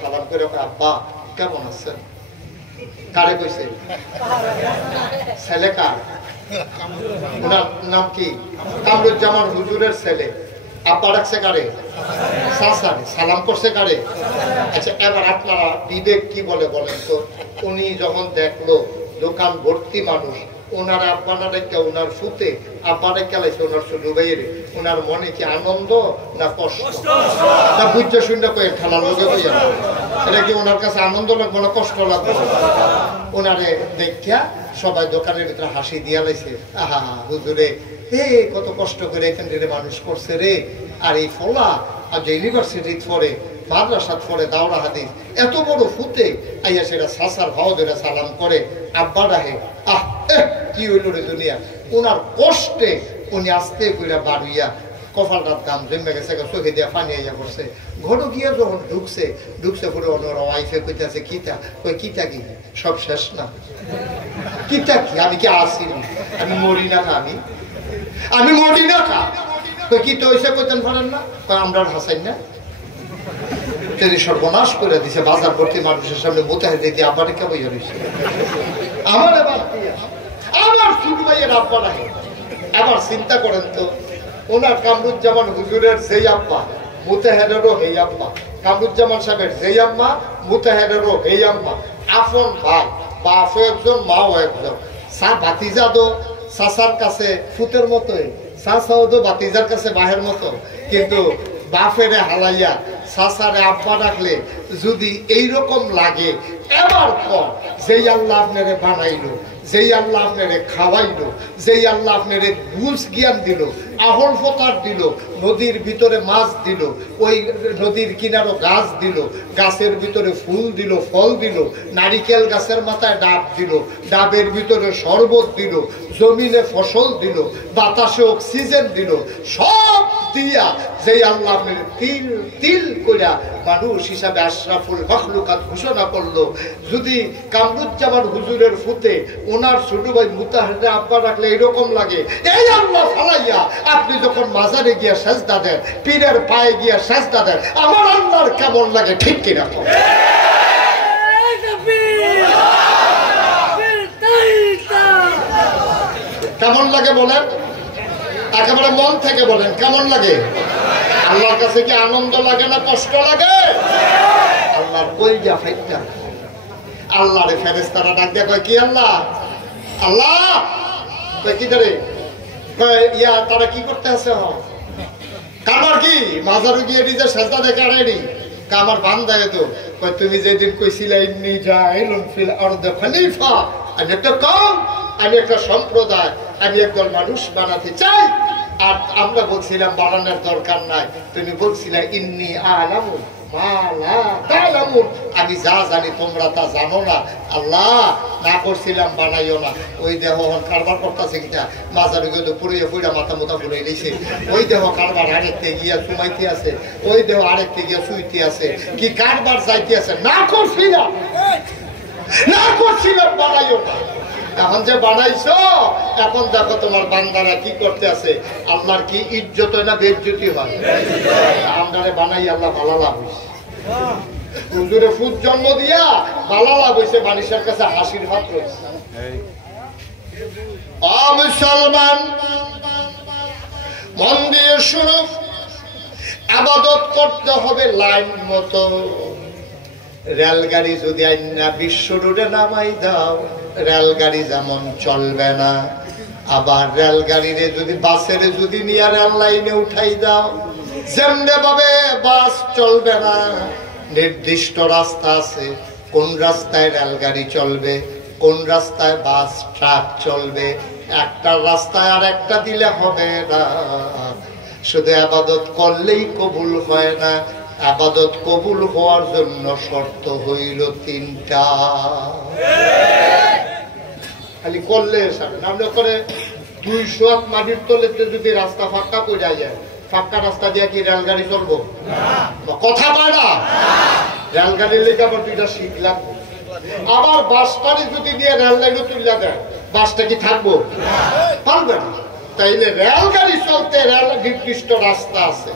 সালাম করে আব্বা কেমন আছেন? কারে কইছে? ছেলে কার? ওনার নাম কি? কামরুজ্জামান হুজুরের ছেলে। আব্বা ডাকছে কারে? চাচারে। সালাম করছে কারে? আচ্ছা, এবার আপনারা বিবেক কি বলে বলেন তো? উনি যখন দেখলো দোকান ভর্তি মানুষ, ওনার আব্বা না রেখে ওনার ফুতে আব্বা রেখে লাইছে ওনার ছোট ভাইয়ের, ওনার মনে কি আনন্দ না কষ্ট? না বুঝতে শুনতে কয়ে ঠান্ডার লোকে কইয়া এটা কি ওনার কাছে আনন্দ লাগবে না কষ্ট লাগবে? ওনারে দেখা সবাই দোকানের ভিতরে হাসি দিয়া লাইছে। আহা হুজুরে কত কষ্ট করে এখান থেকে মানুষ করছে রে। আর এই ফলা আর যে ইউনিভার্সিটি পড়ে, মাদ্রাসাত পড়ে, দাওরা হাদিস, এত বড় ফুতে আইয়া সেটা সাসার ভাও ধরে সালাম করে আব্বা রাহে। আহ কি হইল রে দুনিয়া। ওনার কষ্টে উনি আস্তে করে বাড়িয়া কপালটার দাম জমে গেছে, চোখে দিয়া পানি আইয়া পড়ছে। ঘরে গিয়া যখন ঢুকছে পরে ওনার ওয়াইফে কইতেছে কিতা? কই কিতা কি? সব শেষ না? কিতা কি? আমি কি আসি? আমি মরি না খা? আমি মরি না খা? কই কি তো হইছে কইতেন পারেন না? আমরা হাসাই না? তিনি সর্বনাশ করে দিছে। বাজার ভর্তি মানুষের সামনে মোতাহেদি দিয়ে আব্বারে কে বইয়া রয়েছে। আমার আমার ছোট ভাইয়ের আব্বা নাই। আবার চিন্তা করেন তো, ওনার কামরুজ্জামান হুজুরের যেই আব্বা, মুতাহেরেরও এই আব্বা, কামরুজ্জামান সাহেবের যেই আম্মা, মুতাহেরেরও এই আম্মা, আপন ভাই, বাপও একজন মাও একজন। বাতিজা তো চাচার কাছে ফুতের মতোই, চাচাও তো বাতিজার কাছে বাহের মতো। কিন্তু বাপেরে হালাইয়া চাচারে আব্বা ডাকলে যদি এইরকম লাগে, এবার পর যেই আল্লাহ আপনারে বানাইলো, যেই আল্লাহ আপনারে খাওয়াইলো, যেই আল্লাহ আপনারে বুঝ জ্ঞান দিল, আহল ফতার দিল, নদীর ভিতরে মাছ দিল, ওই নদীর কিনারও গাছ দিল, গাছের ভিতরে ফুল দিল, ফল দিল, নারিকেল গাছের মাথায় ডাব দিল, ডাবের ভিতরে শরবত দিল, জমিনে ফসল দিল, বাতাসে অক্সিজেন দিল, সব দিয়া যেই আল্লাহ আপনার তিল তিল কইরা মানুষ হিসাবে আশরাফুল মাখলুকাত ঘোষণা করলো, যদি কামরুজ্জামান হুজুরের ফুতে ওনার ছোট ভাই মুতাহেরে আব্বা রাখলে এরকম লাগে, এই আল্লাহ ফালাইয়া আপনি যখন মাজারে গিয়া সাজদা দেন, পীরের পায়ে গিয়া সাজদা দেন, আমার আল্লাহর কেমন লাগে? ঠিক কিনা? কেমন লাগে বলেন? একেবারে মন থেকে বলেন, কেমন লাগে? আল্লাহর কাছে কি আনন্দ লাগে না কষ্ট লাগে? আল্লাহর কইজা ফাইটা আল্লাহরে ফেরেশতারা ডাক দেয়া কয় কি আল্লাহ? আল্লাহ কয় কি রে? কয় ইয়া তারা কি করতে আছে? কারবার কি মাজারে গিয়ে নিজে সাজদা দেখে আড়াইনি আমার বান্দা তো কয় তুমি যেদিন কইছিলা ইন্নী জাইলুন ফিল আরদি খলিফা, আমি একটা কওম, আমি একটা সম্প্রদায়, আমি একদল মানুষ বানাতে চাই। আর আমরা বলছিলাম বানানোর দরকার নাই, তুমি বলছিলা ইন্নী আলামু মা লা তা'লামুন, আমি যা জানি তোমরা তা জানো না। আল্লাহ না করছিলাম বানাইও না। ওই দেহ কারবার করতেছে কিটা মাজারে গিয়ে পুড়িয়ে পুড়া মাথা মোথা ফুলে দিয়েছে। ওই দেহ কারবার আরেকতে গিয়া সুমাইতে আছে, ওই দেহ আরেকতে গিয়া শুইতে আছে, কি কারবার যাইতে আছে। না করছিলাম, না করছিলাম বানাইও না। এখন যে বানাইছো, এখন দেখো তোমার বান্দারা কি করতে আছে। আল্লাহর কি ইজ্জত হয় না বেইজ্জতি হয়? আমদারে বানাই আল্লাহ ভালো লাভ হয়েছে। হুজুরে ফুট জন্ম দিয়া ভালো লাভ হয়েছে, মানুষের কাছে হাসির হাত রয়েছে। মুসলমান মন দিয়ে শুনো, ইবাদত করতে হবে লাইন মতো। রেলগাড়ি যদি আইনা বিশ্ব রোডে নামাই দাও, রেলগাড়ি যেমন চলবে না। আবার রেলগাড়িরে যদি বাসের যদি নিয়ে রেল লাইনে উঠাই দাও, যেমনে ভাবে বাস চলবে না। নির্দিষ্ট রাস্তা আছে, কোন রাস্তায় রেলগাড়ি চলবে, কোন রাস্তায় বাস ট্রাক চলবে। একটা রাস্তায় আর একটা দিলে হবে না। শুধু ইবাদত করলেই কবুল হয় না, ইবাদত কবুল হওয়ার জন্য শর্ত হইল তিনটা। খালি করলে নামলে করে 200 হাত মাটির তলেতে যদি রাস্তা ফাঁকা করে যায়, ফাঁকা রাস্তা দিয়ে কি রেলগাড়ি চলবো? কথা পায় না। রেলগাড়ির লেগে আবার 2টা সিট লাগবে। আবার বাসটারি যদি দিয়ে রেল লাইনে তুলে দেয়, বাসটা কি থাকবো? পারবে না। তাইলে রেলগাড়ি চলতে রেল নির্দিষ্ট রাস্তা আছে,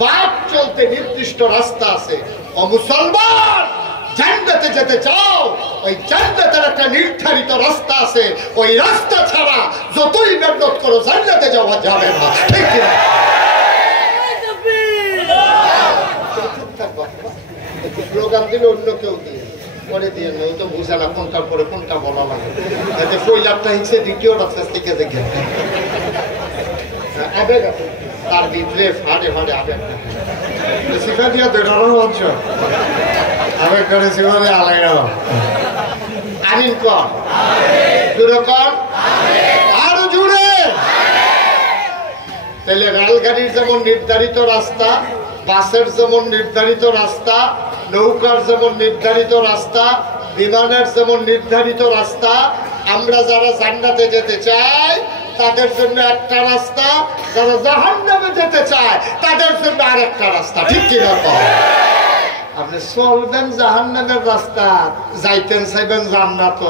বাস চলতে নির্দিষ্ট রাস্তা আছে। ও মুসলমান, জান্নাতে যেতে চাও, ওই জান্নাতের একটা নির্ধারিত রাস্তা আছে, ওই রাস্তা ছাড়া যতই মেহনত করো জান্নাতে যাওয়া যাবে না। ঠিক কিনা? স্লোগান দিলে অন্য কেউ দিয়ে পরে দিয়ে নেই তো বুঝে না কোনটার পরে কোনটা বলা লাগে। পয়লারটা হিসেবে দ্বিতীয়টা থেকে দেখে আবেগ আছে তার ভিতরে ফাটে ফাটে আবেগ শিখা দিয়া বেরোনো হচ্ছে আবেগ করে শিখালে আলাই গেল। আমিন কর, জুড়ে কর, আরো জুড়ে। তাহলে রেলগাড়ির যেমন নির্ধারিত রাস্তা, বাসের যেমন নির্ধারিত রাস্তা, নৌকার যেমন নির্ধারিত রাস্তা, বিমানের যেমন নির্ধারিত রাস্তা, আমরা যারা জান্নাতে যেতে চাই তাদের জন্য একটা রাস্তা, যারা জাহান্নামে যেতে চায় তাদের জন্য আরেকটা রাস্তা। ঠিক কিনা? আপনি চলবেন জাহান্নামের রাস্তা, যাইতেন চাইবেন জান্নাত।